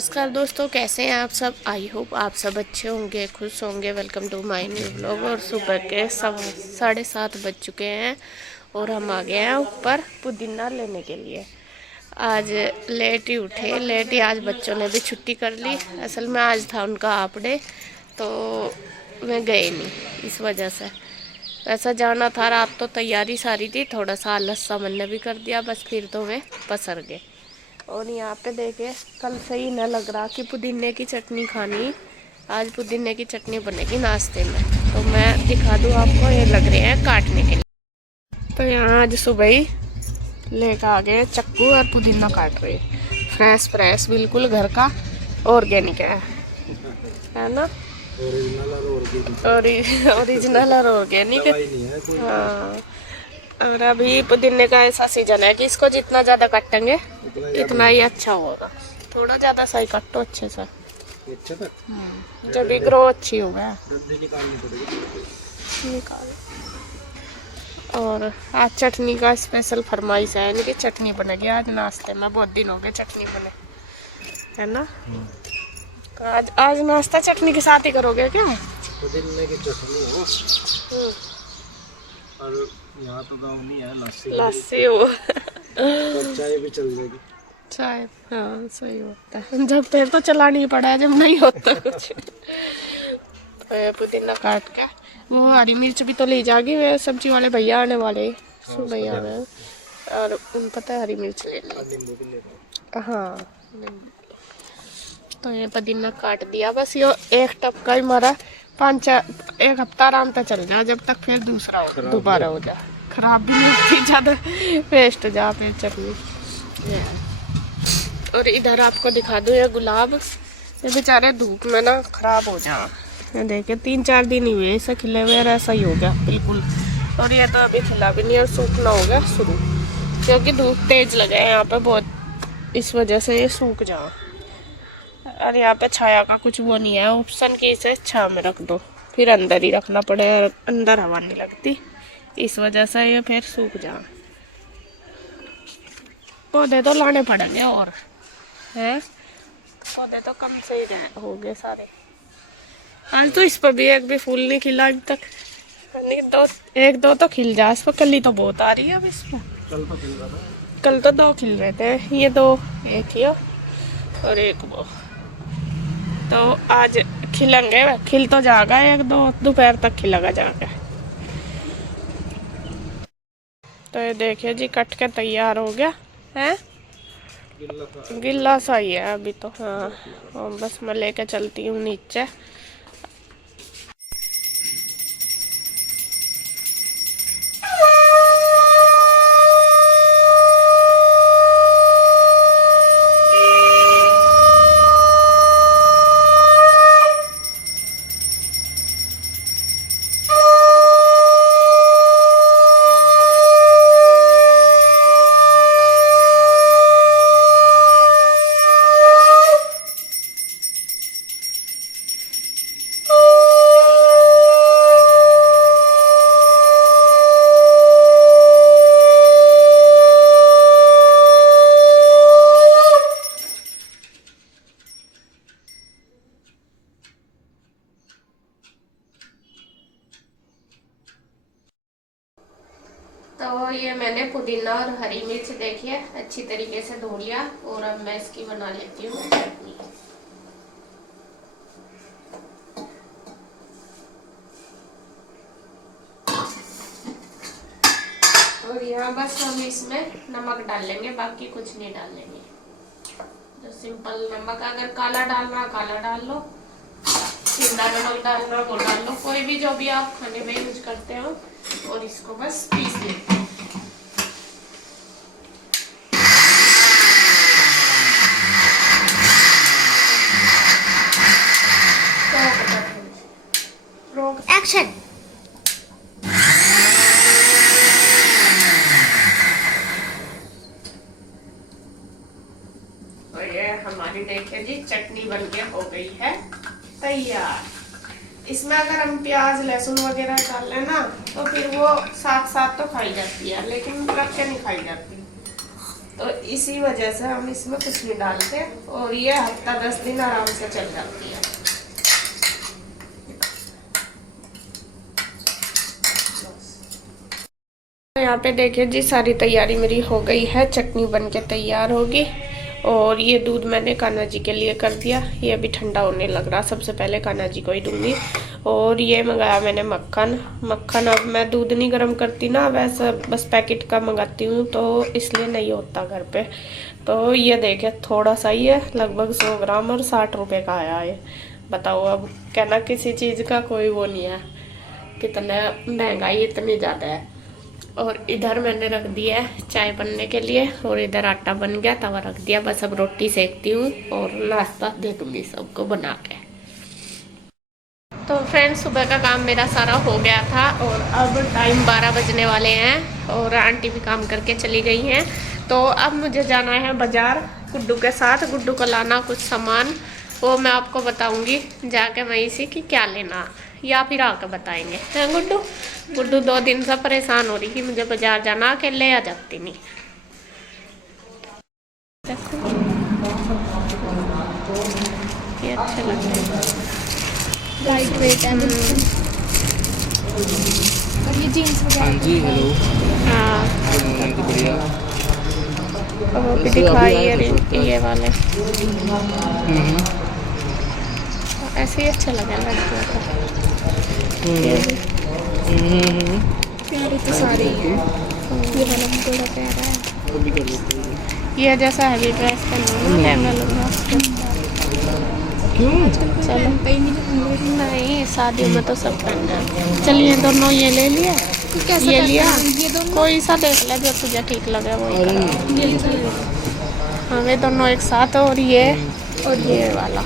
नमस्कार दोस्तों, कैसे हैं आप सब। आई होप आप सब अच्छे होंगे, खुश होंगे। Welcome to my new vlog. और सुबह के 7:30 बज चुके हैं और हम आ गए हैं ऊपर पुदीना लेने के लिए। आज लेट ही उठे, लेट ही। आज बच्चों ने भी छुट्टी कर ली। असल में आज था उनका हाफ डे, तो मैं गई नहीं इस वजह से। ऐसा जाना था, रात तो तैयारी सारी थी, थोड़ा सा आलस सा मन ने भी कर दिया, बस फिर तो वे पसर गए। और यहाँ पे देखे, कल से ही न लग रहा कि पुदीने की चटनी खानी। आज पुदीने की चटनी बनेगी नाश्ते में, तो मैं दिखा दूँ आपको। ये लग रहे हैं काटने के लिए। तो यहाँ आज सुबह ही लेकर आ गए चक्कू और पुदीना काट रहे। फ्रेश फ्रेश, बिल्कुल घर का ऑर्गेनिक है ना। ओरिजिनल और ऑर्गेनिक। हाँ, और अभी पुदीने का ऐसा सीजन है कि इसको जितना ज़्यादा काटेंगे इतना ही अच्छा होगा। थोड़ा ज़्यादा सही काटो अच्छे से, जब भी ग्रो अच्छी होगा। निकाल। और आज चटनी का स्पेशल फरमाइश है, यानी कि चटनी बनेगी आज नाश्ते में। बहुत दिन हो गए चटनी बने, है ना। तो आज नाश्ता चटनी के साथ ही करोगे क्या? पुदीने की चटनी हो। और यहाँ तो गाँव नहीं है, लस्सी हो। तो चाय भी चल जाएगी। चाय, हाँ सही होता है। जब फिर तो चलानी ही पड़ा है, जब नहीं होता कुछ। तो पुदीना काट के वो हरी मिर्च भी तो ले जाएगी। वे सब्जी वाले भैया आने वाले, भैया आने, और उन पता है हरी मिर्च ले ली। हाँ, तो ये पुदीना काट दिया। बस ये एक टप का ही मारा। 1 हफ्ता आराम से चल जाए, जब तक फिर दूसरा दोबारा हो जाए। खराब भी नहीं होती ज़्यादा, वेस्ट जा फिर चटनी। और इधर आपको दिखा दूँ ये गुलाब, ये बेचारे धूप में ना खराब हो जा। ये देखे 3-4 दिन ही हुए ऐसे खिले हुए, ऐसा ही हो गया बिल्कुल। और ये तो अभी खिला भी नहीं और सूखना हो गया शुरू, क्योंकि धूप तेज लगे है यहाँ पे बहुत, इस वजह से ये सूख जा। और यहाँ पे छाया का कुछ वो नहीं है ऑप्शन कि इसे छाया में रख दो, फिर अंदर ही रखना पड़े, और अंदर हवा नहीं लगती, इस वजह से ये फिर सूख जा। पौधे तो लाने पड़ेंगे और हैं, पौधे तो कम से ही हो गए सारे। आज तो इस पर भी एक भी फूल नहीं खिला अभी तक। एक दो तो खिल जा इस पर, कली तो बहुत आ रही है अब इस पर। कल तो 2 खिल रहे थे, ये 2, एक ये और एक वो। तो आज खिलेंगे, खिल तो जाएगा 1-2, दोपहर तक खिलेगा जाके। तो ये देखिए जी, कट के तैयार हो गया है। गिल्ला सा ही है अभी तो। हाँ, और बस मैं लेके चलती हूँ नीचे। तो ये मैंने पुदीना और हरी मिर्च देखिए अच्छी तरीके से धो लिया, और अब मैं इसकी बना लेती हूँ चटनी। और यहाँ बस हम इसमें नमक डाल लेंगे, बाकी कुछ नहीं डालेंगे। जो सिंपल नमक, अगर काला डालना काला डाल लो, सिंधा नमक डालना वो डाल लो, कोई भी जो भी आप खाने में यूज करते हो। और इसको बस पीस लेते हैं। एक्शन। तो ये हमारी देखिए जी चटनी बनके हो गई है तैयार। इसमें अगर हम प्याज लहसुन वगैरह डाल लें ना, तो फिर वो साथ साथ तो खाई जाती है, लेकिन रख के नहीं खाई जाती। तो इसी वजह से हम इसमें कुछ नहीं डालते और ये हफ्ता 10 दिन आराम से चल जाती है। यहाँ पे देखिए जी, सारी तैयारी मेरी हो गई है, चटनी बन के तैयार होगी। और ये दूध मैंने कान्हा जी के लिए कर दिया, ये अभी ठंडा होने लग रहा, सबसे पहले कान्हा जी को ही दूंगी। और ये मंगाया मैंने मक्खन अब मैं दूध नहीं गर्म करती ना, वैसे बस पैकेट का मंगाती हूँ, तो इसलिए नहीं होता घर पे। तो ये देखिए थोड़ा सा ही है, लगभग 100 ग्राम और 60 रुपये का आया है। बताओ, अब कहना किसी चीज़ का कोई वो नहीं है, कितना महंगाई इतनी ज़्यादा है। और इधर मैंने रख दिया है चाय बनने के लिए, और इधर आटा बन गया, तवा रख दिया, बस अब रोटी सेकती हूँ और नाश्ता दे दूँगी सबको बना के। तो फ्रेंड्स, सुबह का काम मेरा सारा हो गया था और अब टाइम 12 बजने वाले हैं और आंटी भी काम करके चली गई हैं। तो अब मुझे जाना है बाज़ार गुड्डू के साथ, गुड्डू को लाना कुछ सामान, वो मैं आपको बताऊंगी जाके वहीं से कि क्या लेना, या फिर आकर बताएंगे। हैं गुड्डू? गुड्डू 2 दिन से परेशान हो रही कि मुझे बाजार जाना, अकेले आ जाती नहीं। देखो ये अच्छे लग रहे हैं, लाइट वेट है और ये जीन्स वगैरह। हाँ जी, हेलो। हाँ तो बढ़िया। अब वो भी दिखाई ये वाले ऐसे ही अच्छे लगे लड़कियों को। ये भी प्यारे तो सारे ही हैं, ये वाला भी बड़ा प्यारा है। ये जैसा हैवी ड्रेस पहनो ना, लहंगा लूंगा। क्यों? चलो नहीं, शादियों में तो सब पहनना है। चलिए दोनों ये ले लिया, ये लिया, ये दोनों कोई सा देख ले जो तुझे ठीक लगे वो ही करो। ये चलिए। हाँ वे दोनों एक साथ, और ये वाला।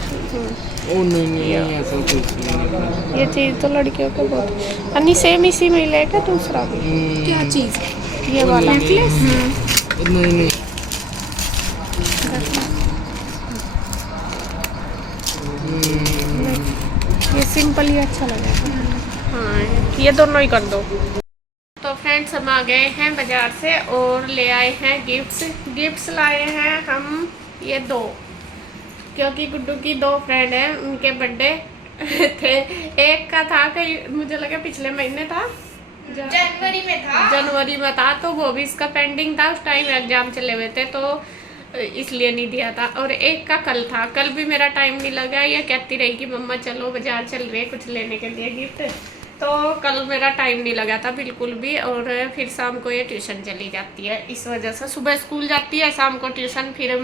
ओ नहीं ऐसा कुछ नहीं। ये चीज़ तो लड़कियों को बहुत अन्नी सेम इसी में ही लेके दूसरा भी क्या चीज़? ये वाला नेकलेस? नहीं ये सिंपल ही अच्छा लगा। हाँ ये दोनों ही कर दो। तो फ्रेंड्स, हम आ गए हैं बाज़ार से और ले आए हैं गिफ्ट्स लाए हैं हम ये 2, क्योंकि गुड्डू की 2 फ्रेंड हैं, उनके बर्थडे थे। एक का था कहीं, मुझे लगा पिछले महीने था, जनवरी में था, तो वो भी इसका पेंडिंग था, उस टाइम एग्जाम चले हुए थे तो इसलिए नहीं दिया था। और एक का कल था, कल भी मेरा टाइम नहीं लगा, ये कहती रही कि मम्मा चलो बाजार चल रहे कुछ लेने के लिए गिफ्ट, तो कल मेरा टाइम नहीं लगा था बिल्कुल भी। और फिर शाम को ये ट्यूशन चली जाती है, इस वजह से सुबह स्कूल जाती है, शाम को ट्यूशन। फिर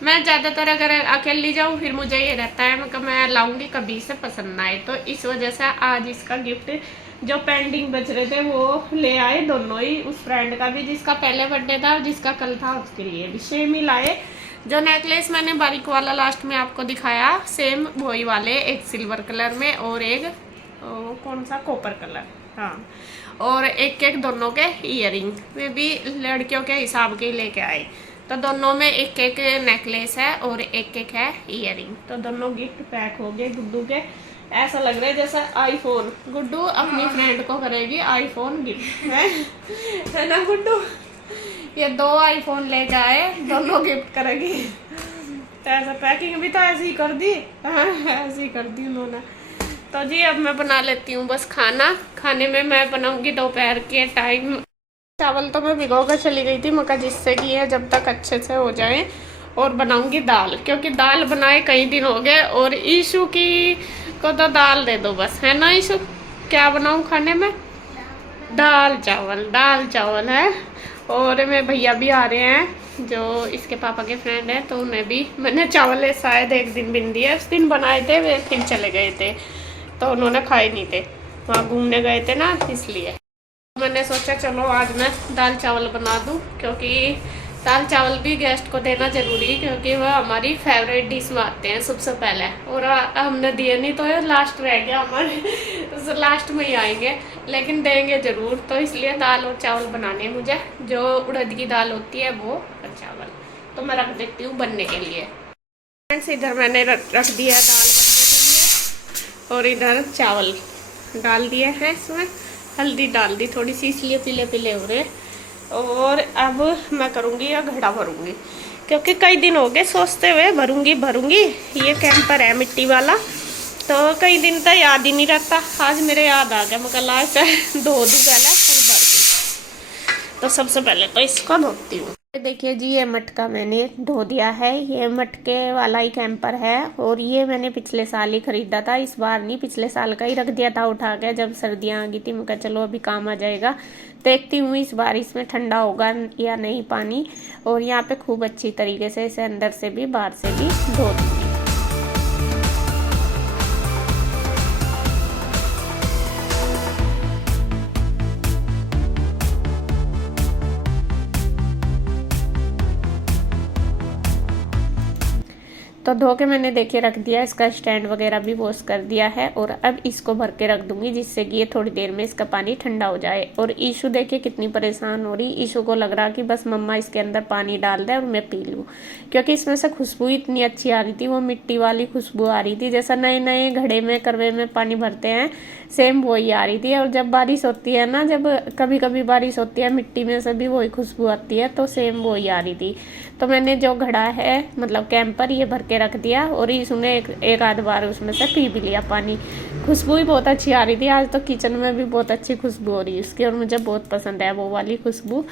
मैं ज़्यादातर अगर अकेली जाऊँ फिर मुझे ये रहता है मैं लाऊंगी कभी से पसंद ना आए, तो इस वजह से आज इसका गिफ्ट जो पेंडिंग बच रहे थे वो ले आए दोनों ही, उस फ्रेंड का भी जिसका पहले बर्थडे था और जिसका कल था उसके लिए भी सेम ही लाए। जो नेकलेस मैंने बारीक वाला लास्ट में आपको दिखाया, सेम वही वाले, एक सिल्वर कलर में और एक कौन सा कॉपर कलर, हाँ। और एक दोनों के ईयरिंग में भी लड़कियों के हिसाब के लेके आए, तो दोनों में एक नेकलेस है और एक है ईयरिंग। तो दोनों गिफ्ट पैक हो गए गुड्डू के, ऐसा लग रहा है जैसा आईफोन, गुड्डू अपनी फ्रेंड को करेगी आईफोन गिफ्ट है ना गुड्डू? ये 2 आईफोन ले जाए, दोनों गिफ्ट करेगी। तो ऐसा पैकिंग भी तो ऐसी ही कर दी, ऐसी ही कर दी उन्होंने। तो जी अब मैं बना लेती हूँ बस खाने में मैं बनाऊंगी दोपहर के टाइम। चावल तो मैं भिगो कर चली गई थी मक्का, जिससे कि ये जब तक अच्छे से हो जाए, और बनाऊंगी दाल, क्योंकि दाल बनाए कई दिन हो गए, और ईशु की को तो दाल दे दो बस, है ना ईशु? क्या बनाऊं खाने में? दाल चावल है। और मेरे भैया भी आ रहे हैं जो इसके पापा के फ्रेंड हैं, तो उन्हें भी मैंने चावल शायद एक दिन बिन दिए, उस दिन बनाए थे, वे फिर चले गए थे तो उन्होंने खाए नहीं थे, वहाँ घूमने गए थे ना, इसलिए मैंने सोचा चलो आज मैं दाल चावल बना दूं, क्योंकि दाल चावल भी गेस्ट को देना जरूरी है, क्योंकि वह हमारी फेवरेट डिश में आते हैं सबसे पहले, और हमने दिए नहीं तो ये लास्ट रह गया हमारे लास्ट में ही आएंगे, लेकिन देंगे ज़रूर। तो इसलिए दाल और चावल बनाने हैं मुझे, जो उड़द की दाल होती है वो और चावल, तो मैं रख देती हूँ बनने के लिए। फ्रेंड्स, इधर मैंने रख दिया दाल बनने के लिए, और इधर चावल डाल दिए हैं, इसमें हल्दी डाल दी थोड़ी सी, इसलिए पीले पीले हो रहे। और अब मैं करूँगी या घड़ा भरूँगी, क्योंकि कई दिन हो गए सोचते हुए भरूँगी भरूँगी। ये कैंपर है मिट्टी वाला, तो कई दिन तक याद ही नहीं रहता। आज मेरे याद आ गया, मैं कल आज धो दूँ पहले फिर भर दूँ। तो सबसे पहले तो इसको धोती हूँ। देखिए जी, ये मटका मैंने धो दिया है। ये मटके वाला ही कैंपर है और ये मैंने पिछले साल ही खरीदा था, इस बार नहीं, पिछले साल का ही रख दिया था उठा के जब सर्दियाँ आ गई थी। मैं कहा चलो अभी काम आ जाएगा, देखती हूँ इस बार इसमें ठंडा होगा या नहीं पानी। और यहाँ पे खूब अच्छी तरीके से इसे अंदर से भी बाहर से भी धो दूँगी। तो धो के मैंने देखिए रख दिया, इसका स्टैंड वगैरह भी वॉश कर दिया है। और अब इसको भर के रख दूंगी, जिससे कि ये थोड़ी देर में इसका पानी ठंडा हो जाए। और ईशु देखिए कितनी परेशान हो रही। ईशु को लग रहा कि बस मम्मा इसके अंदर पानी डाल दे और मैं पी लूँ, क्योंकि इसमें से खुशबू इतनी अच्छी आ रही थी, वो मिट्टी वाली खुशबू आ रही थी, जैसा नए नए घड़े में करवे में पानी भरते हैं सेम वही आ रही थी। और जब बारिश होती है ना, जब कभी कभी बारिश होती है मिट्टी में से भी वही खुशबू आती है, तो सेम वही आ रही थी। तो मैंने जो घड़ा है मतलब कैंपर ये भर के रख दिया और इसने एक आध बार उसमें से पी भी लिया पानी। खुशबू भी बहुत अच्छी आ रही थी। आज तो किचन में भी बहुत अच्छी खुशबू हो रही है उसकी, और मुझे बहुत पसंद है वो वाली खुशबू।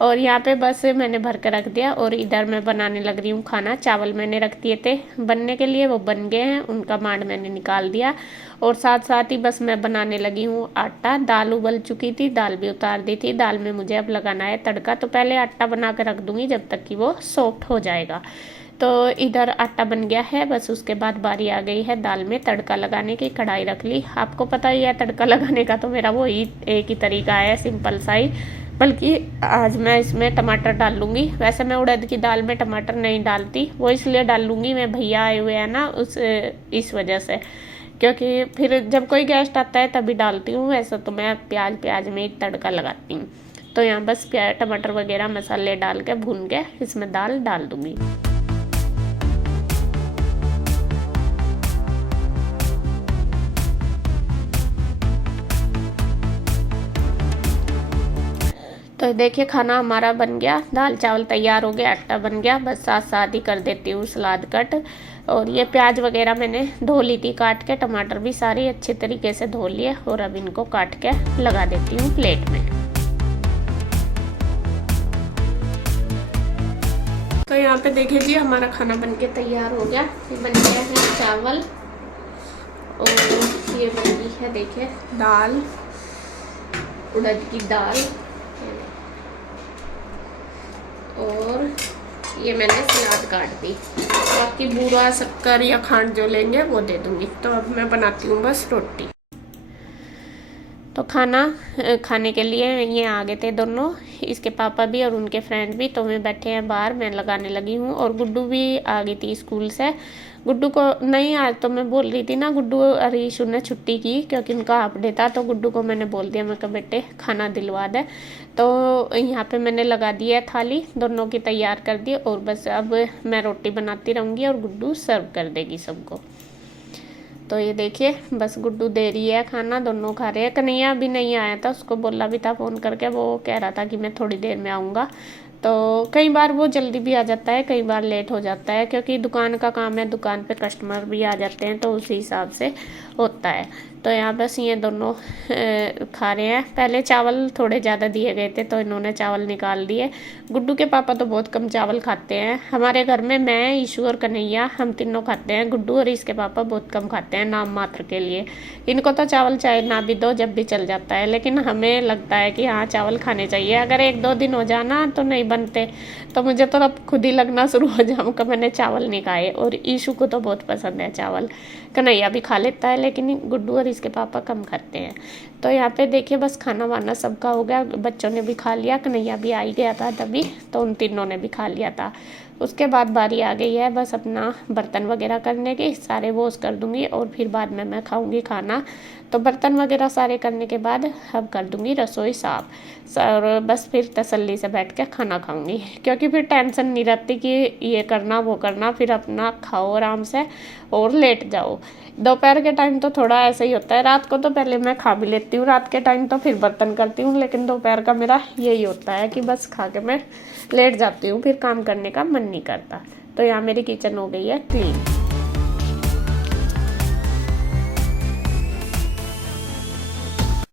और यहाँ पे बस मैंने भर के रख दिया और इधर मैं बनाने लग रही हूँ खाना। चावल मैंने रख दिए थे बनने के लिए, वो बन गए हैं, उनका मांड मैंने निकाल दिया। और साथ साथ ही बस मैं बनाने लगी हूँ आटा। दाल उबल चुकी थी, दाल भी उतार दी थी। दाल में मुझे अब लगाना है तड़का, तो पहले आटा बना के रख दूंगी जब तक कि वो सॉफ्ट हो जाएगा। तो इधर आटा बन गया है, बस उसके बाद बारी आ गई है दाल में तड़का लगाने की। कढ़ाई रख ली, आपको पता ही है तड़का लगाने का तो मेरा वही एक ही तरीका है, सिंपल सा ही। बल्कि आज मैं इसमें टमाटर डाल लूँगी। वैसे मैं उड़द की दाल में टमाटर नहीं डालती, वो इसलिए डाल लूँगी, मैं भैया आए हुए हैं ना इस वजह से, क्योंकि फिर जब कोई गेस्ट आता है तभी डालती हूँ। वैसे तो मैं प्याज में ही तड़का लगाती हूँ। तो यहाँ बस प्याज टमाटर वगैरह मसाले डाल के भून के इसमें दाल डाल दूँगी। तो देखिए खाना हमारा बन गया, दाल चावल तैयार हो गया, आटा बन गया। बस साथ साथ ही कर देती हूँ सलाद कट। और ये प्याज वगैरह मैंने धो ली थी काट के, टमाटर भी सारे अच्छे तरीके से धो लिए। और अब इनको काट के लगा देती हूँ प्लेट में। तो यहाँ पे देखिए जी हमारा खाना बन के तैयार हो गया। ये बन गया है चावल और ये बन गई है देखिए दाल, उड़द की दाल। और ये मैंने सलाद काट दी। बाकी बूरा शक्कर या खांड जो लेंगे वो दे दूंगी। तो अब मैं बनाती हूँ बस रोटी। तो खाना खाने के लिए ये आ गए थे दोनों, इसके पापा भी और उनके फ्रेंड भी। तो मैं बैठे हैं बाहर, मैं लगाने लगी हूँ। और गुड्डू भी आ गई थी स्कूल से। गुड्डू को नहीं, आज तो मैं बोल रही थी ना गुड्डू और ईशु ने छुट्टी की क्योंकि उनका हाफ डे था। तो गुड्डू को मैंने बोल दिया, मैं कहा बेटे खाना दिलवा दे। तो यहाँ पे मैंने लगा दी है थाली, दोनों की तैयार कर दी। और बस अब मैं रोटी बनाती रहूँगी और गुड्डू सर्व कर देगी सबको। तो ये देखिए बस गुड्डू दे रही है खाना, दोनों खा रहे हैं। कन्हैया अभी नहीं आया था, उसको बोला भी था फ़ोन करके, वो कह रहा था कि मैं थोड़ी देर में आऊँगा। तो कई बार वो जल्दी भी आ जाता है, कई बार लेट हो जाता है, क्योंकि दुकान का काम है, दुकान पे कस्टमर भी आ जाते हैं, तो उसी हिसाब से होता है। तो यहाँ बस ये दोनों खा रहे हैं। पहले चावल थोड़े ज़्यादा दिए गए थे तो इन्होंने चावल निकाल दिए। गुड्डू के पापा तो बहुत कम चावल खाते हैं। हमारे घर में मैं, ईशू और कन्हैया हम तीनों खाते हैं। गुड्डू और इसके पापा बहुत कम खाते हैं, नाम मात्र के लिए। इनको तो चावल चाहे ना भी दो, जब भी चल जाता है। लेकिन हमें लगता है कि हाँ चावल खाने चाहिए। अगर 1-2 दिन हो जाना तो नहीं बनते, तो मुझे तो अब खुद ही लगना शुरू हो जाऊँगा मैंने चावल नहीं खाए। और ईशू को तो बहुत पसंद है चावल, कन्हैया भी खा लेता है, लेकिन गुड्डू और इसके पापा कम खाते हैं। तो यहाँ पे देखिए बस खाना वाना सबका हो गया, बच्चों ने भी खा लिया, कन्हैया भी आ ही गया था तभी, तो उन तीनों ने भी खा लिया था। उसके बाद बारी आ गई है बस अपना बर्तन वगैरह करने की, सारे वॉश कर दूंगी और फिर बाद में मैं खाऊंगी खाना। तो बर्तन वगैरह सारे करने के बाद अब कर दूंगी रसोई साफ और बस फिर तसल्ली से बैठ के खाना खाऊंगी, क्योंकि फिर टेंशन नहीं रहती कि ये करना वो करना, फिर अपना खाओ आराम से और लेट जाओ। दोपहर के टाइम तो थोड़ा ऐसा ही होता है, रात को तो पहले मैं खा भी लेती हूँ, रात के टाइम तो फिर बर्तन करती हूँ, लेकिन दोपहर का मेरा यही होता है कि बस खा के मैं लेट जाती हूँ, फिर काम करने का मन नहीं करता। तो यहाँ मेरी किचन हो गई है क्लीन।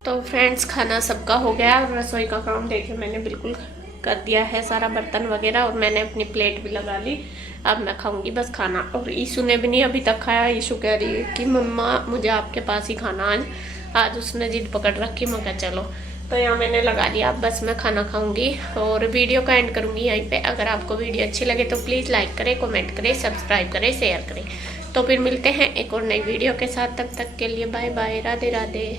तो फ्रेंड्स खाना सबका हो गया और रसोई का काम देखिए मैंने बिल्कुल कर दिया है सारा बर्तन वगैरह, और मैंने अपनी प्लेट भी लगा ली। अब मैं खाऊंगी बस खाना। और ईशू ने भी नहीं अभी तक खाया। ईशू कह रही है कि मम्मा मुझे आपके पास ही खाना आज उसने जिद पकड़ रखी। मैं कहा चलो, तो यहाँ मैंने लगा दिया, अब बस मैं खाना खाऊंगी और वीडियो का एंड करूंगी यहीं पे। अगर आपको वीडियो अच्छी लगे तो प्लीज़ लाइक करें, कमेंट करें, सब्सक्राइब करें, शेयर करें। तो फिर मिलते हैं एक और नई वीडियो के साथ, तब तक के लिए बाय बाय, राधे राधे।